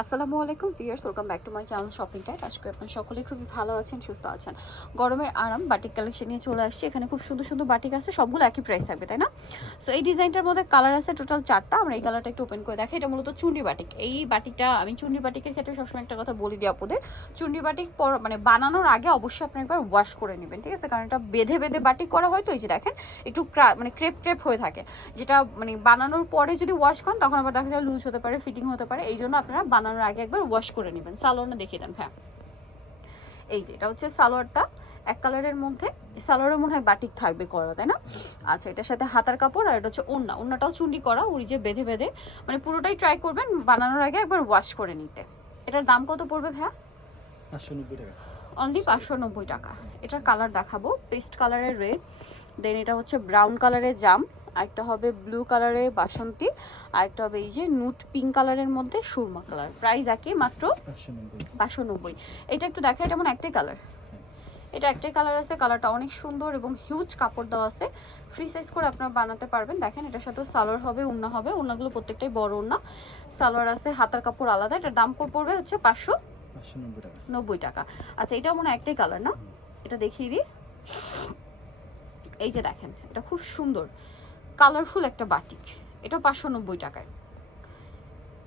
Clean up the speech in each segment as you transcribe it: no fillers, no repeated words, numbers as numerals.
আসসালামু আলাইকুম viewers, welcome back to my channel shopping tight. আজকে আপনারা সকলেই খুবই ভালো আছেন, সুস্থ আছেন। গরমের আরাম বাটিক কালেকশন নিয়ে চলে আসছি। এখানে খুব সুন্দর সুন্দর বাটিক আছে, সবগুলো একই প্রাইস থাকবে, তাই না? সো এই ডিজাইনটার মধ্যে কালার আছে টোটাল 4টা। আমরা এই কালারটা একটু ওপেন করে দেখি। এটা মূলত চুন্ডি বাটিক। এই বাটিকটা আমি চুন্ডি বাটিকের ক্ষেত্রে সবসময় একটা কথা বলি দিই আপনাদের, চুন্ডি বাটিক মানে বানানোর আগে অবশ্যই আপনি একবার ওয়াশ করে নেবেন, ঠিক আছে? কারণ এটা বেঁধে বেঁধে বাটিক করা হয়, তো এই যে দেখেন একটু মানে ক্রেপ ক্রেপ হয়ে থাকে, যেটা মানে বানানোর পরে যদি ওয়াশ করেন তখন আবার দেখা যায় লুজ হতে পারে, ফিটিং হতে পারে। এই জন্য আপনারা বানানোর আগে একবার ওয়াশ করে নেবেন। সালোয়ারটা দেখিয়ে দেন। হ্যাঁ, এই যে এটা হচ্ছে সালোয়ারটা, এক কালারের মধ্যে। সালোয়ারের মনে হয় বাটিক থাকবে করা, তাই না? আচ্ছা, এটার সাথে হাতার কাপড়, আর এটা হচ্ছে ওড়না। ওড়নাটাও চুন্ডি করা, উড়ি যে বেঁধে বেঁধে, মানে পুরোটাই ট্রাই করবেন বানানোর আগে একবার ওয়াশ করে নিতে। এটার দাম কত পড়বে ভাইয়া? 590 টাকা। অনলি 590 টাকা। এটার কালার দেখাবো, পেস্ট কালারের রেড, দেন এটা হচ্ছে ব্রাউন কালারের জাম, আরেকটা হবে ব্লু কালারের বাসন্তী, আরেকটা হবে এই যে নুট পিঙ্ক কালারের মধ্যে সুরমা কালার। প্রাইস একই, মাত্র 590। এটা একটু দেখা, এটা মানে একটাই কালার, এটা একটাই কালার আছে। কালারটা অনেক সুন্দর এবং হিউজ কাপড় দেওয়া আছে, ফ্রি সাইজ করে আপনারা বানাতে পারবেন। দেখেন এটার সাথে সালোয়ার হবে, ওড়না হবে, ওড়নাগুলো প্রত্যেকটাই বড় ওড়না, সালোয়ার আছে, হাতার কাপড় আলাদা। এটার দাম পড়বে হচ্ছে 590 টাকা। আচ্ছা, এটাও মনে হয় একটাই কালার না? এটা দেখিয়ে দিই। এই যে দেখেন, এটা খুব সুন্দর কালারফুল একটা বাটিক। এটা 590 টাকায়,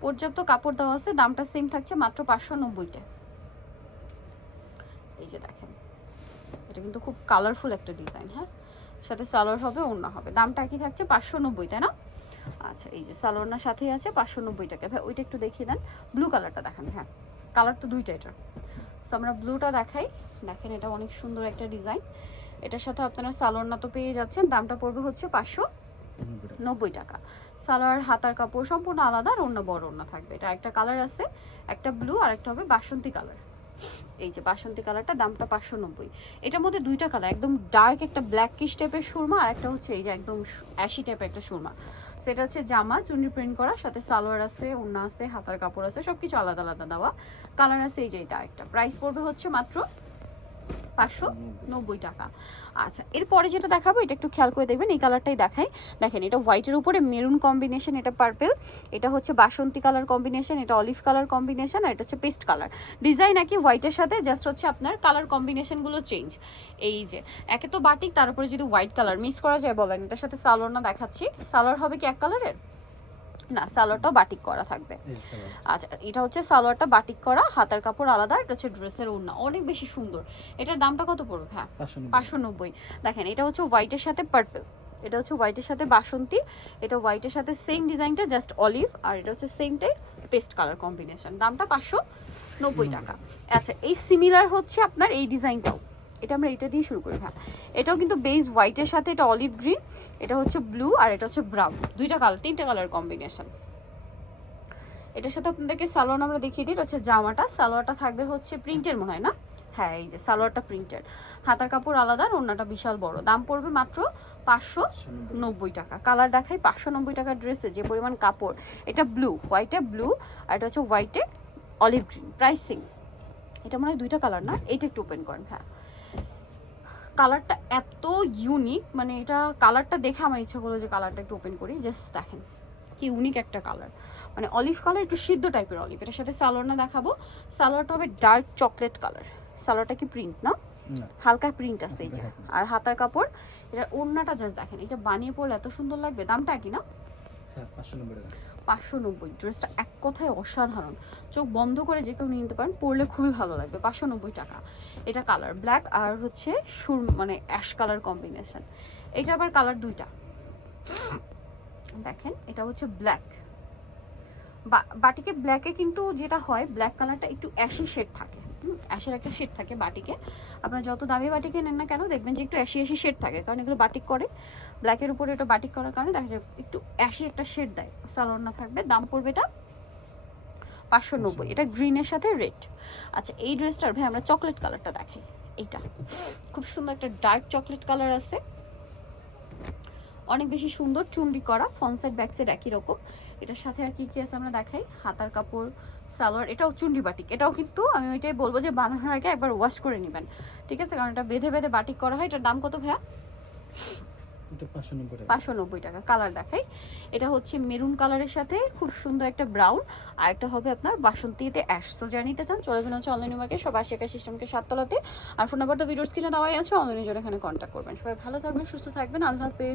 পর্যাপ্ত কাপড় দেওয়া আছে, দামটা সেম থাকছে মাত্র 590-তে। এই যে দেখেন, এটা কিন্তু খুব কালারফুল একটা ডিজাইন। হ্যাঁ, সাথে সালোয়ার হবে, ওড়না হবে, দামটা একই থাকছে 590, তাই না? আচ্ছা, এই যে সালোয়ারনার সাথেই আছে 590 টাকা। ভাই ওইটা একটু দেখিয়ে দেন, ব্লু কালারটা দেখেন। হ্যাঁ, কালার তো দুইটা এটার। সো আমরা ব্লুটা দেখাই। দেখেন এটা অনেক সুন্দর একটা ডিজাইন। এটার সাথে আপনারা সালোয়ারনা তো পেয়ে যাচ্ছেন, দামটা পড়বে হচ্ছে 590 টাকা। সালোয়ার হাতার কাপড় সম্পূর্ণ আলাদা, আর অন্য বড় ওড়না থাকবে। এটা একটা কালার আছে, একটা ব্লু আর একটা হবে বাসন্তী কালার। এই যে বাসন্তী কালারটা, দামটা 590। এটার মধ্যে দুইটা কালার, একদম ডার্ক একটা ব্ল্যাকিশ টাইপের সুরমা, আর একটা হচ্ছে এই যে একদম অ্যাশি টাইপের একটা সুরমা। সেটা হচ্ছে জামা চুন্ডি প্রিন্ট করা, সাথে সালোয়ার আছে, ওড়না আছে, হাতার কাপড় আছে, সবকিছু আলাদা আলাদা দেওয়া। কালার আছে এই যে এটা একটা। প্রাইস পড়বে হচ্ছে মাত্র 590 টাকা। আচ্ছা, এরপরে যেটা দেখাবো এটা একটু খেয়াল করে দেখবেন, এই কালারটাই দেখাই। দেখেন এটা হোয়াইটের উপরে মেরুন কম্বিনেশন, এটা পার্পল, এটা হচ্ছে বাসন্তী কালার কম্বিনেশন, এটা অলিভ কালার কম্বিনেশন, আর এটা হচ্ছে পেস্ট কালার। ডিজাইন একই হোয়াইটের সাথে, জাস্ট হচ্ছে আপনার কালার কম্বিনেশনগুলো চেঞ্জ। এই যে একে তো বাটিক, তার উপরে যদি হোয়াইট কালার মিক্স করা যায় বলেন। এটার সাথে সালোয়ার না দেখাচ্ছি, সালোয়ার হবে কি এক কালারের না, সালোয়ারটাও বাটিক করা থাকবে। আচ্ছা, এটা হচ্ছে সালোয়ারটা বাটিক করা, হাতার কাপড় আলাদা, এটা হচ্ছে ড্রেসের ওড়না, অনেক বেশি সুন্দর। এটার দামটা কত পড়বে? হ্যাঁ, 590। দেখেন এটা হচ্ছে হোয়াইটের সাথে পার্পল, এটা হচ্ছে হোয়াইটের সাথে বাসন্তী, এটা হোয়াইটের সাথে সেম ডিজাইনটা জাস্ট অলিভ, আর এটা হচ্ছে সেমটাই পেস্ট কালার কম্বিনেশন, দামটা 590 টাকা। আচ্ছা, এই সিমিলার হচ্ছে আপনার এই ডিজাইনটাও, এটা আমরা এটা দিয়ে শুরু করি। হ্যাঁ, এটাও কিন্তু বেস হোয়াইটের সাথে, এটা অলিভ গ্রিন, এটা হচ্ছে ব্লু, আর এটা হচ্ছে ব্রাউন, দুইটা কালার, তিনটা কালার কম্বিনেশন। এটার সাথে আপনাদেরকে সালোয়ার আমরা দেখিয়ে দিই। এটা হচ্ছে জামাটা, সালোয়ারটা থাকবে হচ্ছে প্রিন্টের মনে হয় না? হ্যাঁ, এই যে সালোয়ারটা প্রিন্টের, হাতার কাপড় আলাদা, আর ওড়নাটা বিশাল বড়। দাম পড়বে মাত্র 590 টাকা। কালার দেখাই, 590 টাকার ড্রেসে যে পরিমাণ কাপড়। এটা ব্লু, হোয়াইটে ব্লু, আর এটা হচ্ছে হোয়াইটে অলিভ গ্রিন। প্রাইসিং এটা মনে হয় দুইটা কালার না? এইটা একটু ওপেন করেন। হ্যাঁ, কালারটা এত ইউনিক, মানে এটা কালারটা দেখে আমার ইচ্ছা করলো যে কালারটা একটু ওপেন করি। জাস্ট দেখেন কি ইউনিক একটা কালার, মানে অলিভ কালার, একটু সিদ্ধ টাইপের অলিভ। এটার সাথে সালোয়ার না দেখাবো, সালোয়ারটা হবে ডার্ক চকলেট কালার। সালোয়ারটা কি প্রিন্ট না? হালকা প্রিন্ট আছে এই যে। আর হাতার কাপড়, এটা ওড়নাটা জাস্ট দেখেন, এটা বানিয়ে পড়লে এত সুন্দর লাগবে। দামটা কি না? 590। ড্রেসটা এক কথায় অসাধারণ, চোখ বন্ধ করে যে কেউ নিয়ে নিতে পারেন, পরলে খুবই ভালো লাগবে। 590 টাকা। এটা কালার ব্ল্যাক আর হচ্ছে মানে অ্যাশ কালার কম্বিনেশন। এটা আবার কালার দুইটা, দেখেন এটা হচ্ছে ব্ল্যাক, বাটিকে ব্ল্যাকে কিন্তু যেটা হয়, ব্ল্যাক কালারটা একটু অ্যাশি শেড থাকে, অ্যাশের একটা শেড থাকে বাটিকে। আপনারা যত দামি বাটিকে নেন না কেন, দেখবেন যে একটু অ্যাশি অ্যাশি শেড থাকে, কারণ এগুলো বাটিক করে, ব্ল্যাকের উপরে এটা বাটিক করার কারণে দেখা যায় একটু অ্যাশি একটা শেড দেয়। সালোয়ার না থাকবে, দাম পড়বে এটা 590। এটা গ্রিনের সাথে রেড। আচ্ছা, এই ড্রেসটার ভাই আমরা চকলেট কালারটা দেখাই। এইটা খুব সুন্দর একটা ডার্ক চকলেট কালার আছে, অনেক বেশি সুন্দর, চুন্ডি করা, ফ্রন্ট সাইড ব্যাক সাইড একই রকম। এটার সাথে আর কি কি আছে আমরা দেখাই। হাতার কাপড়, সালোয়ার, এটাও চুন্ডি বাটিক। এটাও কিন্তু আমি ওইটাই বলবো যে বানানোর আগে একবার ওয়াশ করে নেবেন, ঠিক আছে? কারণ এটা বেঁধে বেঁধে বাটিক করা হয়। এটার দাম কত ভাইয়া? এটা 590 টাকা। 590 টাকা। কালার দেখাই, এটা হচ্ছে মেরুন কালারের সাথে খুব সুন্দর একটা ব্রাউন, আর একটা হবে আপনার বাসন্তীতে অ্যাশ। সো যারা নিতে চান চলে যাবেন হচ্ছে অনলাইন মার্কেট সব 80 সিস্টেমকে 7 তলাতে। আর ফোন নাম্বারটা ভিডিওর স্ক্রিনে দেওয়াই আছে, অনলাইনে জন্য এখানে কন্ট্যাক্ট করবেন। সবাই ভালো থাকবেন, সুস্থ থাকবেন, আল্লাহ হাফেজ।